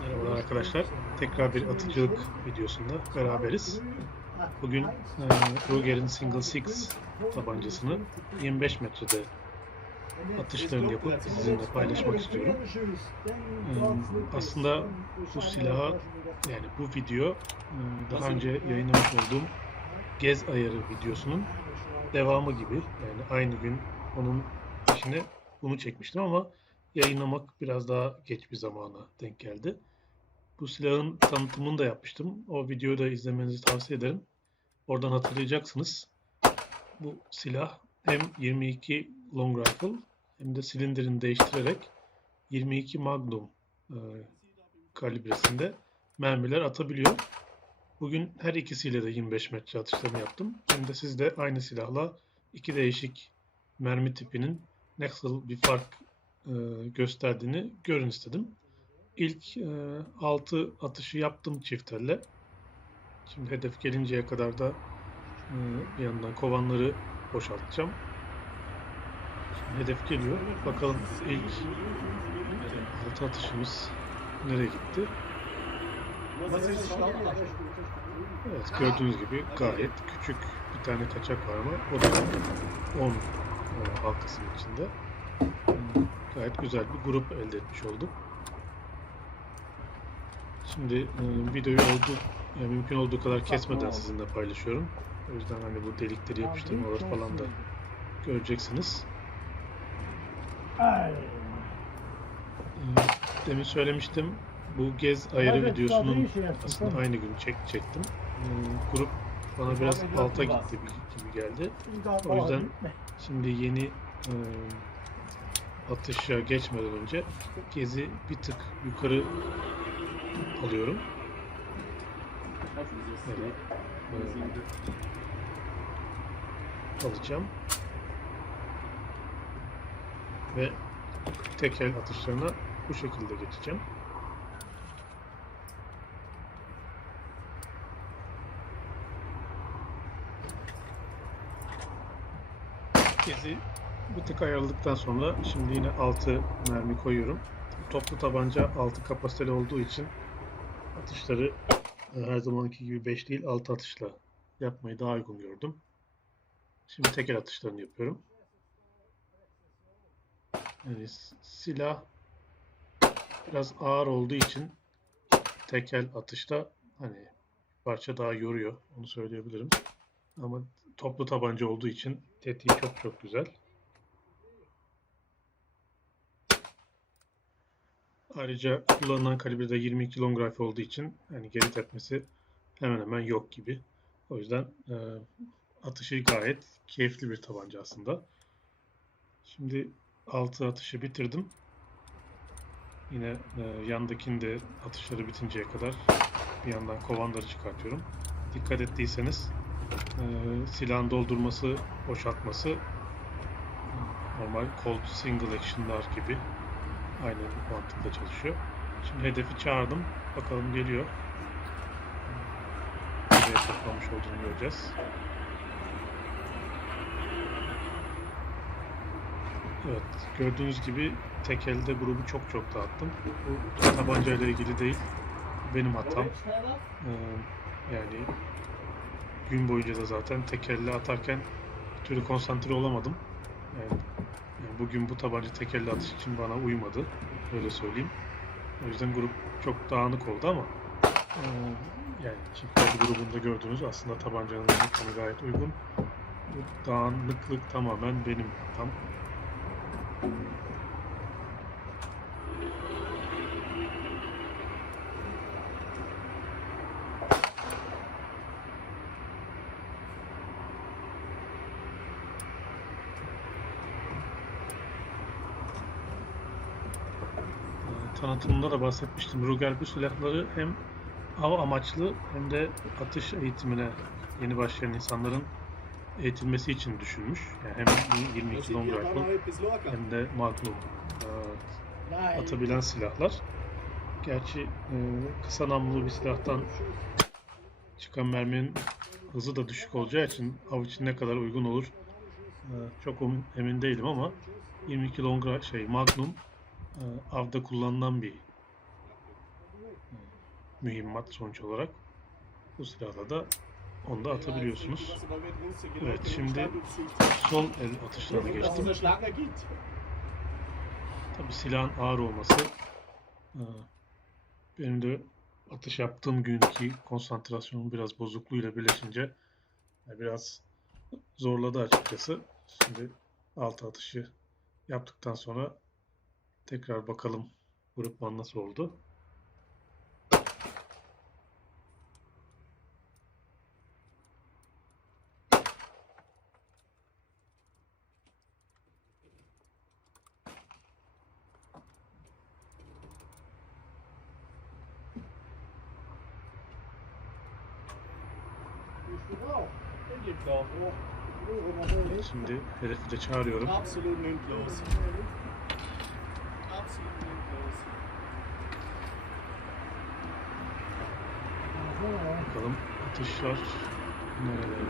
Merhabalar arkadaşlar. Tekrar bir atıcılık videosunda beraberiz. Bugün e, Ruger'in Single Six tabancasını 25 metrede atışlarını yapıp sizinle paylaşmak istiyorum. E, aslında bu silahı yani bu video e, daha önce yayınlamış olduğum Gez Ayarı videosunun devamı gibi. Yani aynı gün onun peşine bunu çekmiştim ama yayınlamak biraz daha geç bir zamana denk geldi. Bu silahın tanıtımını da yapmıştım. O videoyu da izlemenizi tavsiye ederim. Oradan hatırlayacaksınız. Bu silah hem 22 long rifle hem de silindirini değiştirerek 22 magnum e, kalibresinde mermiler atabiliyor. Bugün her ikisiyle de 25 metre atışlarını yaptım. Hem de siz de aynı silahla iki değişik mermi tipinin nasıl bir fark gösterdiğini görün istedim. İlk e, 6 atışı yaptım çiftelle. Şimdi hedef gelinceye kadar da e, bir yandan kovanları boşaltacağım. Şimdi hedef geliyor. Bakalım ilk 6 atışımız nereye gitti? Evet gördüğünüz gibi gayet küçük bir tane kaçak var ama o da 10 e, halkasının içinde. Gayet güzel bir grup elde etmiş olduk. Şimdi e, videoyu oldu, yani mümkün olduğu kadar kesmeden sizinle paylaşıyorum. O yüzden hani bu delikleri yapıştırmaları falan da göreceksiniz. E, Demin söylemiştim bu gez ayarı videosunun aslında aynı gün çek çektim. E, grup bana biraz alta gitti gibi geldi. O yüzden şimdi yeni e, atışa geçmeden önce gezi bir tık yukarı alıyorum. Böyle, e, alacağım. Ve tekel atışlarına bu şekilde geçeceğim. Gezi bir tık ayarladıktan sonra şimdi yine 6 mermi koyuyorum. Toplu tabanca 6 kapasiteli olduğu için atışları e, her zamanki gibi 5 değil 6 atışla yapmayı daha uygun gördüm. Şimdi teker atışlarını yapıyorum. Yani silah biraz ağır olduğu için tekel atışta hani parça daha yoruyor. Onu söyleyebilirim. Ama toplu tabanca olduğu için tetiği çok çok güzel. Ayrıca kullanılan kalibrede 22 long rifle olduğu için yani geri tepmesi hemen hemen yok gibi. O yüzden e, atışı gayet keyifli bir tabanca aslında. Şimdi 6 atışı bitirdim. Yine e, yandakini de atışları bitinceye kadar bir yandan kovanları çıkartıyorum. Dikkat ettiyseniz e, silahın doldurması, boşaltması normal Colt Single Action'lar gibi aynı mantıkla çalışıyor. Şimdi hedefi çağırdım. Bakalım geliyor. Nereye toplamış olduğunu göreceğiz. Evet, gördüğünüz gibi tek elde grubu çok çok dağıttım. Bu tabanca ile ilgili değil. Benim hatam. Ee, yani gün boyunca da zaten tek elle atarken bir türlü konsantre olamadım. Yani bugün bu tabanca tek elle atış için bana uymadı. Öyle söyleyeyim. O yüzden grup çok dağınık oldu ama e, yani elde grubunda gördüğünüz aslında tabancanın mekaniği gayet uygun. Bu dağınıklık tamamen benim hatam. Ee, tanıtımında da bahsetmiştim. Ruger bu silahları hem av amaçlı hem de atış eğitimine yeni başlayan insanların eğitilmesi için düşünmüş. Yani hem bu 22 long rifle hem de magnum e, atabilen silahlar. Gerçi e, kısa namlulu bir silahtan çıkan merminin hızı da düşük olacağı için av için ne kadar uygun olur e, çok emin değilim ama 22 long şey magnum avda kullanılan bir e, mühimmat sonuç olarak. Bu silahla da onu da atabiliyorsunuz. Evet, şimdi Sol el atışlarına geçtim. Tabi silahın ağır olması e, benim de atış yaptığım günkü konsantrasyonun biraz bozukluğuyla birleşince e, biraz zorladı açıkçası. Şimdi altı atışı yaptıktan sonra tekrar bakalım grupman nasıl oldu. Şimdi hedefi de çağırıyorum. Bakalım atışlar nerelere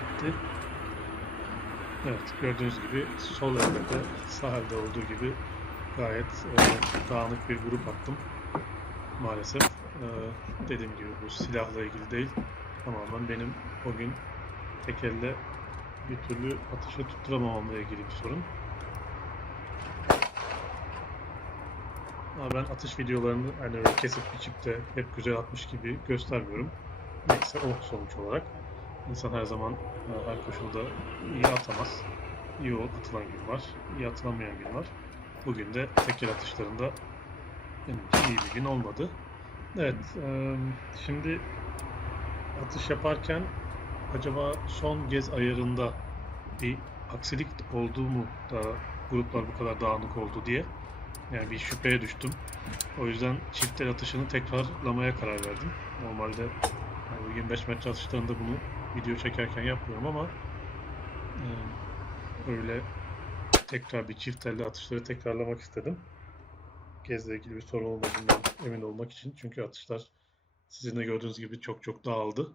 gitti. Evet gördüğünüz gibi sol elde de sağ elde olduğu gibi gayet e, dağınık bir grup attım. Maalesef e, dediğim gibi bu silahla ilgili değil. Tamamen benim o gün tek elle bir türlü atışı tutturamamamla ilgili bir sorun. Ama ben atış videolarını hani öyle kesip biçip de hep güzel atmış gibi göstermiyorum. Neyse o sonuç olarak. İnsan her zaman e, her koşulda iyi atamaz. İyi o- atılan gün var, iyi atılamayan gün var. Bugün de teker atışlarında benim için iyi bir gün olmadı. Evet, e, şimdi atış yaparken acaba son gez ayarında bir aksilik oldu mu da gruplar bu kadar dağınık oldu diye yani bir şüpheye düştüm. O yüzden çift el atışını tekrarlamaya karar verdim. Normalde yani bu 25 metre atışlarında bunu video çekerken yapmıyorum ama e, öyle tekrar bir çift elle atışları tekrarlamak istedim. Gezle ilgili bir sorun olmadığından emin olmak için. Çünkü atışlar sizin de gördüğünüz gibi çok çok dağıldı.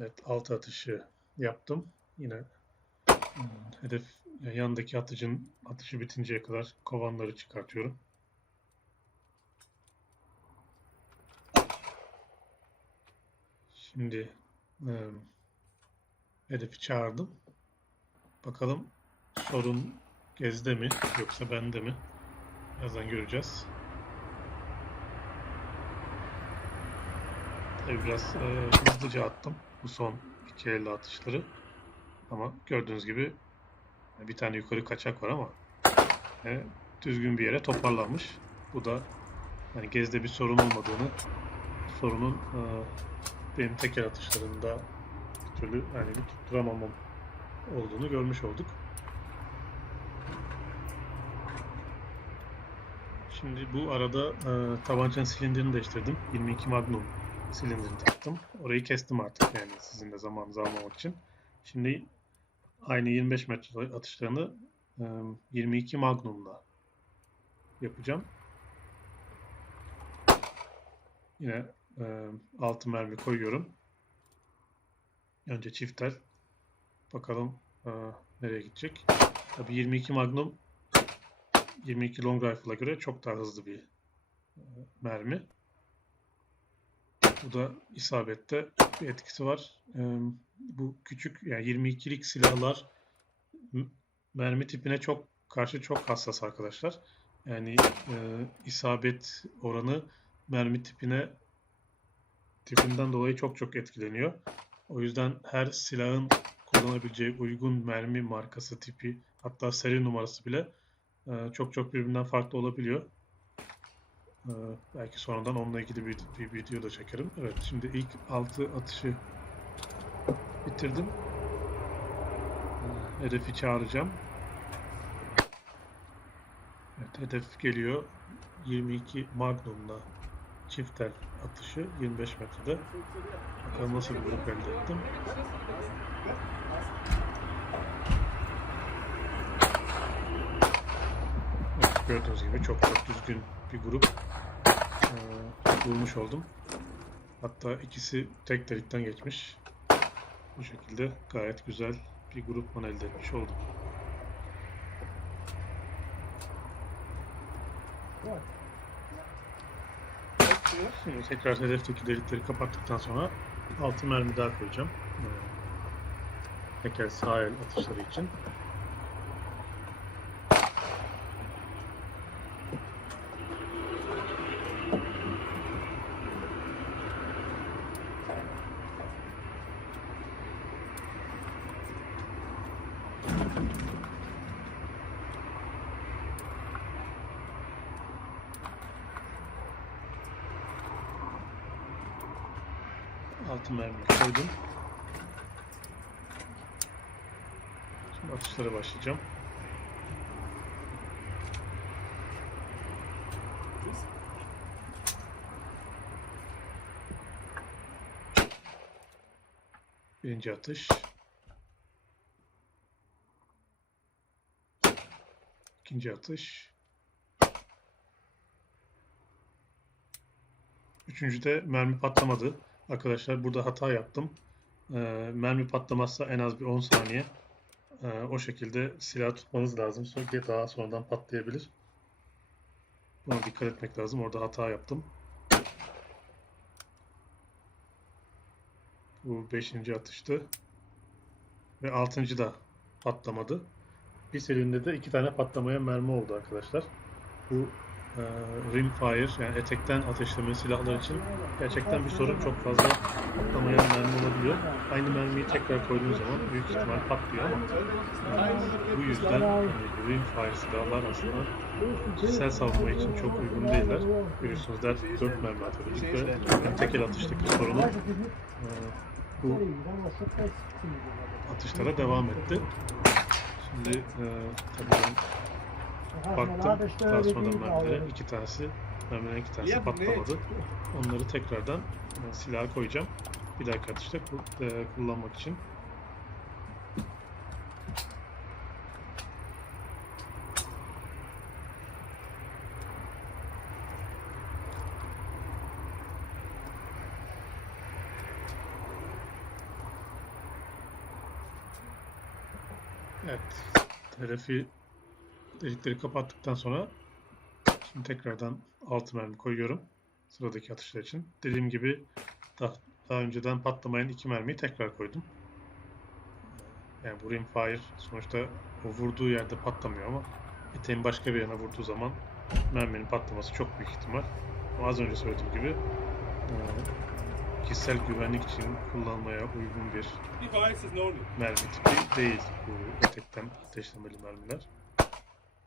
Evet, altı atışı yaptım. Yine hmm, hedef yandaki atıcının atışı bitinceye kadar kovanları çıkartıyorum. Şimdi e, hedefi çağırdım. Bakalım sorun gezde mi yoksa bende mi? Birazdan göreceğiz. Tabii biraz e, hızlıca attım bu son iki elle atışları. Ama gördüğünüz gibi bir tane yukarı kaçak var ama e, düzgün bir yere toparlanmış. Bu da hani gezde bir sorun olmadığını, sorunun e, benim teker atışlarında bir türlü yani bir tutturamamam olduğunu görmüş olduk. Şimdi bu arada e, tabancanın silindirini değiştirdim. 22 Magnum silindirini taktım. Orayı kestim artık yani sizin de zamanınızı almamak için. Şimdi aynı 25 metre atışlarını e, 22 Magnum'la yapacağım. Yine e, 6 mermi koyuyorum. Önce çifter. Bakalım e, nereye gidecek. Tabii 22 Magnum 22 Long Rifle'a göre çok daha hızlı bir mermi. Bu da isabette bir etkisi var. E, bu küçük yani 22'lik silahlar mermi tipine çok karşı çok hassas arkadaşlar. Yani e, isabet oranı mermi tipine tipinden dolayı çok çok etkileniyor. O yüzden her silahın kullanabileceği uygun mermi markası tipi hatta seri numarası bile e, çok çok birbirinden farklı olabiliyor. E, belki sonradan onunla ilgili bir, bir video da çekerim. Evet şimdi ilk 6 atışı bitirdim. E, hedefi çağıracağım. Evet hedef geliyor. 22 Magnum'la çift el atışı 25 metrede. Bakalım nasıl bir grup elde ettim. Evet, gördüğünüz gibi çok çok düzgün bir grup eee bulmuş oldum. Hatta ikisi tek delikten geçmiş. Bu şekilde gayet güzel bir grupman elde etmiş oldum. Şimdi tekrar hedefteki delikleri kapattıktan sonra altı mermi daha koyacağım. Ee, Teker sağ el atışları için. Altı mermi koydum. Şimdi atışlara başlayacağım. Birinci atış. İkinci atış. Üçüncüde mermi patlamadı. Arkadaşlar burada hata yaptım. Ee, mermi patlamazsa en az bir 10 saniye ee, o şekilde silah tutmanız lazım. Sonra daha sonradan patlayabilir. Buna dikkat etmek lazım. Orada hata yaptım. Bu 5. atıştı. Ve 6. da patlamadı. Bir serinde de iki tane patlamaya mermi oldu arkadaşlar. Bu e, rimfire yani etekten ateşleme silahlar için gerçekten bir sorun. Çok fazla patlamayan mermi olabiliyor. Aynı mermiyi tekrar koyduğunuz zaman büyük ihtimal patlıyor ama bu yüzden rimfire silahlar aslında kişisel savunma için çok uygun değiller. Görüyorsunuz der 4 mermi atabildik ve tekel atıştaki sorunu e, bu atışlara devam etti. Şimdi e, tabii baktım sonradan mermilere iki tanesi mermilerin iki tanesi patlamadı. Onları tekrardan e, silaha koyacağım. Bir dahaki atışta e, kullanmak için. Evet. Hedefi delikleri kapattıktan sonra şimdi tekrardan altı mermi koyuyorum. Sıradaki atışlar için. Dediğim gibi daha, daha önceden patlamayan iki mermiyi tekrar koydum. Yani bu rimfire sonuçta o vurduğu yerde patlamıyor ama eteğin başka bir yana vurduğu zaman merminin patlaması çok büyük ihtimal. Ama az önce söylediğim gibi e, kişisel güvenlik için kullanmaya uygun bir mermi tipi değil bu etekten ateşlemeli mermiler.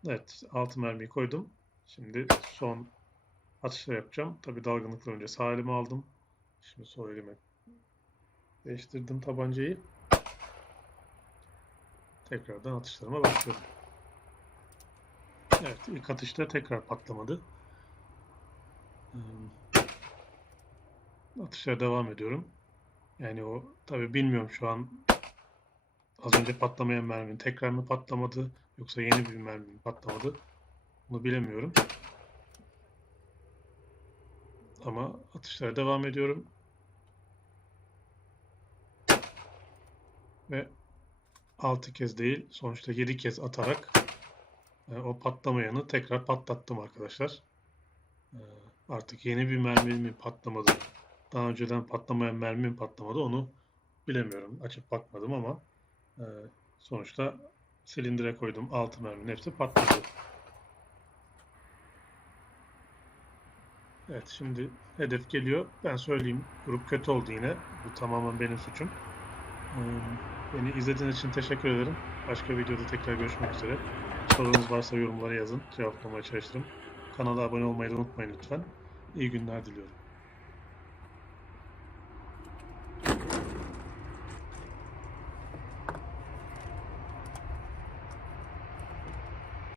Evet, altı mermiyi koydum. Şimdi son atışlar yapacağım. Tabi dalgınlıkla önce sağ elime aldım. Şimdi sol elime değiştirdim tabancayı. Tekrardan atışlarıma başlıyorum. Evet, ilk atışta tekrar patlamadı. Hmm. Atışlara devam ediyorum. Yani o tabi bilmiyorum şu an az önce patlamayan merminin tekrar mı patlamadı yoksa yeni bir mermi mi patlamadı bunu bilemiyorum. Ama atışlara devam ediyorum. Ve 6 kez değil sonuçta 7 kez atarak e, o patlamayanı tekrar patlattım arkadaşlar. E, artık yeni bir mermi mi patlamadı daha önceden patlamayan mermi mi patlamadı onu bilemiyorum. Açıp bakmadım ama e, sonuçta silindire koydum 6 merminin hepsi patladı. Evet şimdi hedef geliyor. Ben söyleyeyim grup kötü oldu yine. Bu tamamen benim suçum. E, beni izlediğiniz için teşekkür ederim. Başka videoda tekrar görüşmek üzere. Sorunuz varsa yorumlara yazın. Cevaplamaya çalışırım. Kanala abone olmayı da unutmayın lütfen. İyi günler diliyorum.